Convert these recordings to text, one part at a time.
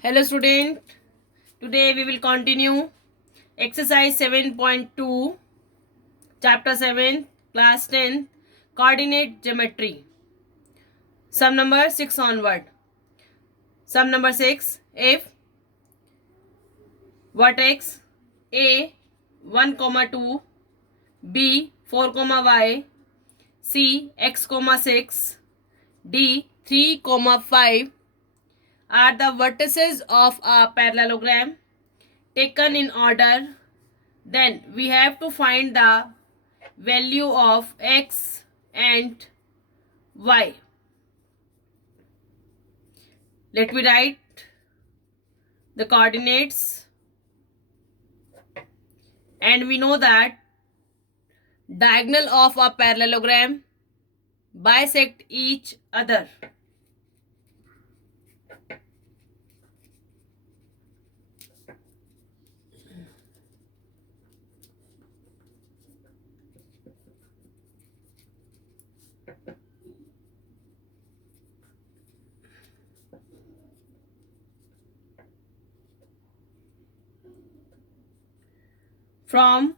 Hello student, today we will continue exercise 7.2 chapter 7 class 10 coordinate geometry. Sum number 6 onward. Sum number 6, if vertex A 1, 2, B 4, y, C x, 6, D 3, 5 are the vertices of a parallelogram taken in order, then we have to find the value of x and y. Let me write the coordinates, and we know that diagonal of a parallelogram bisect each other. From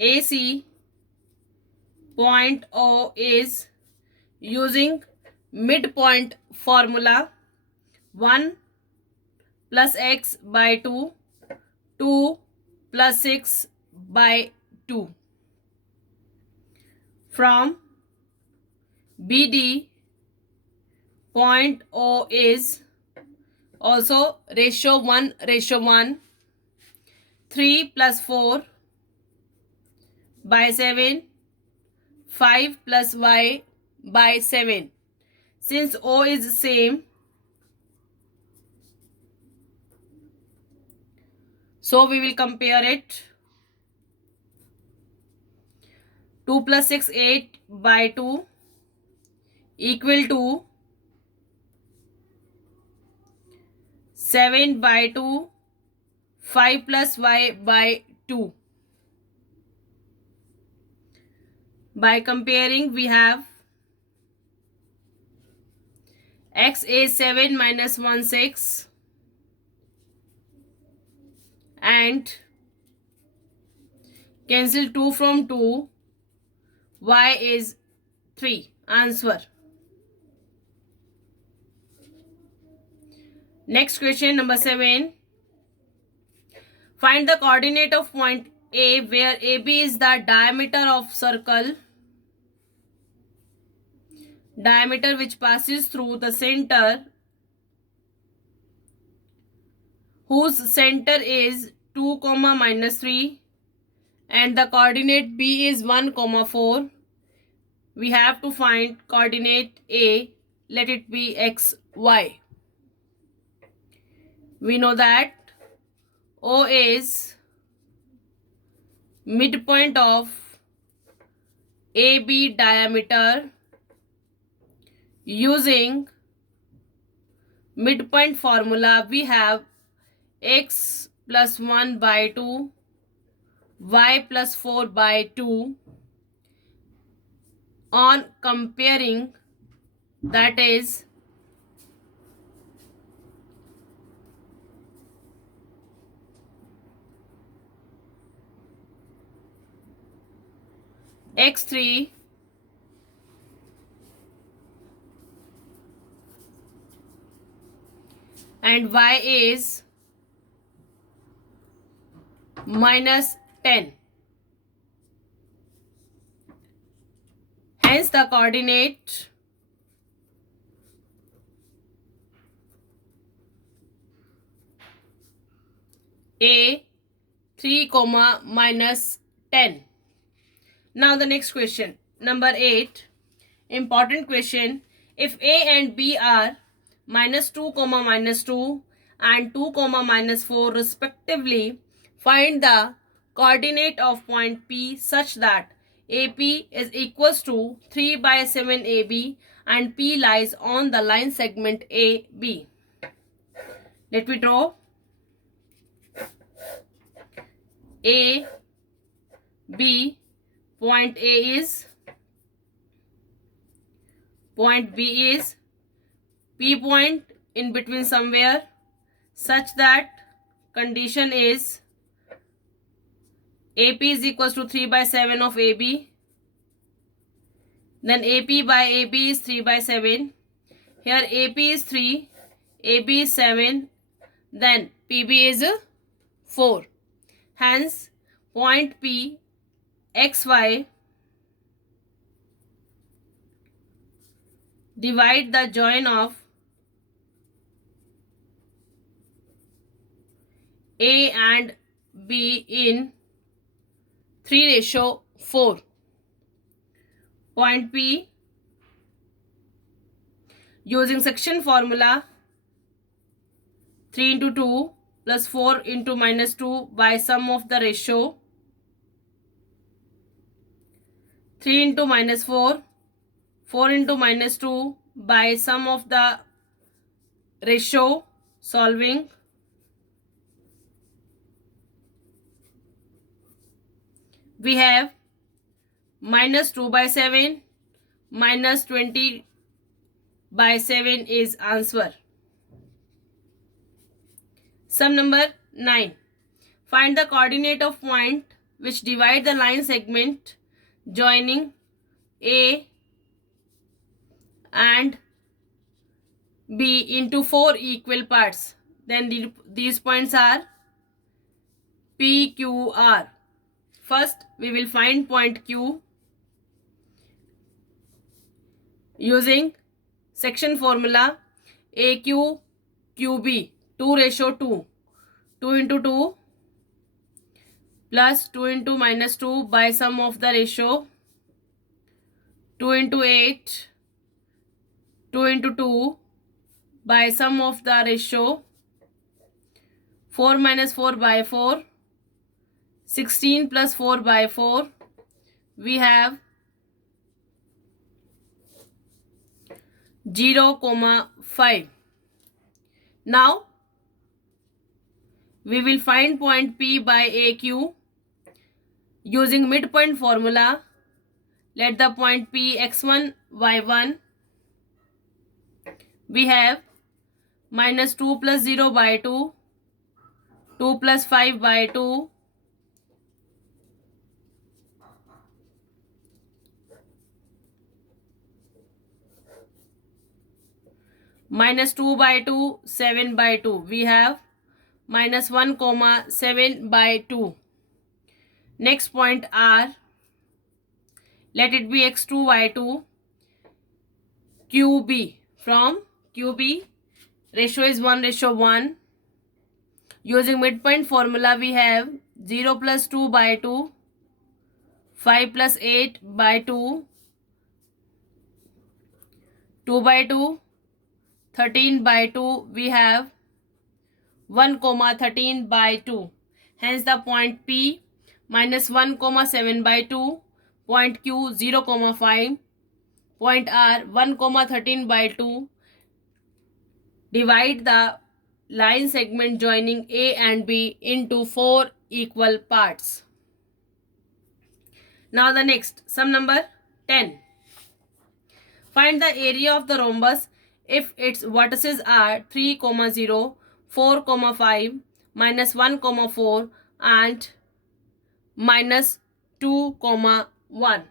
AC, point O is using midpoint formula 1 plus x by 2, 2 plus 6 by 2. From BD, point O is also ratio 1:1, 3 plus 4 by 7, 5 plus y by 7. Since O is same, so we will compare it. 2 plus 6, 8 by 2 equal to 7 by 2, 5 plus y by 2. By comparing, we have x is 7 minus 1, 6, and cancel 2 from 2, y is 3. Answer. Next question, number 7. Find the coordinate of point A where AB is the diameter of circle, diameter which passes through the center, whose center is 2, minus 3, and the coordinate B is 1, 4. We have to find coordinate A. Let it be x, y. We know that O is midpoint of AB diameter. Using midpoint formula, we have x plus 1 by 2, y plus 4 by 2. On comparing, that is x3 and y is minus 10. Hence the coordinate A 3, minus 10. Now the next question, number 8. Important question. If A and B are minus 2, minus 2 and 2, minus 4 respectively, find the coordinate of point P such that AP is equals to 3 by 7 AB and P lies on the line segment AB. Let me draw. A, B, point A is, point B is, P point in between somewhere, such that condition is AP is equals to 3 by 7 of AB. Then AP by AB is 3 by 7. Here AP is 3, AB is 7. Then PB is 4. Hence, point P, XY divide the join of A and B in 3:4. Point P, using section formula, 3 into 2 plus 4 into minus 2 by sum of the ratio, 3 into minus 4, 4 into minus 2 by sum of the ratio, solving, we have minus 2 by 7 minus 20 by 7 is answer. Sum number 9. Find the coordinate of point which divide the line segment joining A and B into 4 equal parts. Then these points are P, Q, R. First, we will find point Q using section formula AQ, QB, 2:2. 2 into 2 plus 2 into minus 2 by sum of the ratio, 2 into 8, 2 into 2 by sum of the ratio, 4 minus 4 by 4, 16 plus 4 by 4, we have 0,5. Now, we will find point P by AQ using midpoint formula. Let the point P x1, y1. We have minus 2 plus 0 by 2, 2 plus 5 by 2, minus 2 by 2, 7 by 2. We have minus 1, 7 by 2. Next point R. Let it be x2, y2. QB. From QB, ratio is 1:1. Using midpoint formula, we have 0 plus 2 by 2, 5 plus 8 by 2, 2 by 2, 13 by 2, we have 1, 13 by 2. Hence the point P minus 1, 7 by 2, point Q 0,5, point R 1, 13 by 2. Divide the line segment joining A and B into 4 equal parts. Now the next, sum number 10. Find the area of the rhombus if its vertices are 3, 0, 4, 5, minus 1, 4 and minus 2, 1.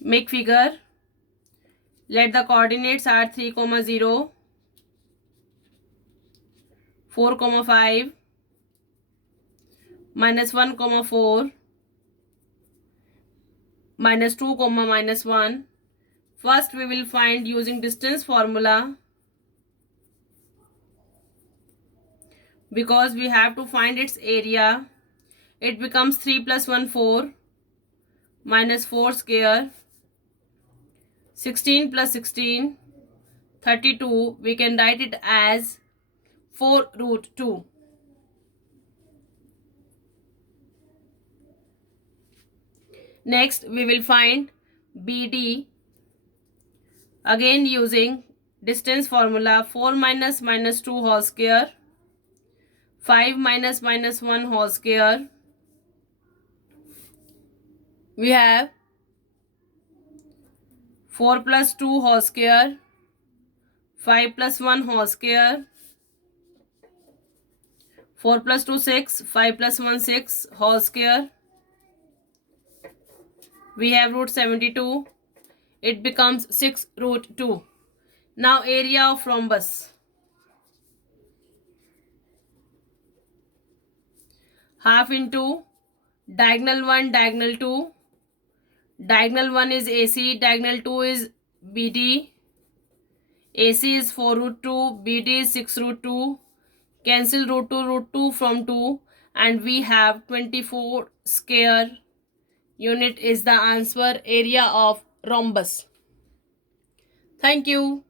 Make figure. Let the coordinates are 3, 0, 4, 5, minus 1, 4, minus 2, minus 1. First, we will find using distance formula, because we have to find its area. It becomes 3 plus 1, 4, minus 4 square, 16 plus 16, 32. We can write it as 4√2. Next, we will find BD. Again using distance formula, 4 minus 2 whole square, 5 minus 1 whole square. We have 4 plus 2 whole square, 5 plus 1 whole square. 4 plus 2 6. 5 plus 1 6 whole square. We have root 72. It becomes 6 root 2. Now area of rhombus. Half into diagonal 1, diagonal 2. Diagonal 1 is AC, diagonal 2 is BD. AC is 4 root 2, BD is 6 root 2. Cancel root 2 from 2 and we have 24 square unit is the answer, area of rhombus. Thank you.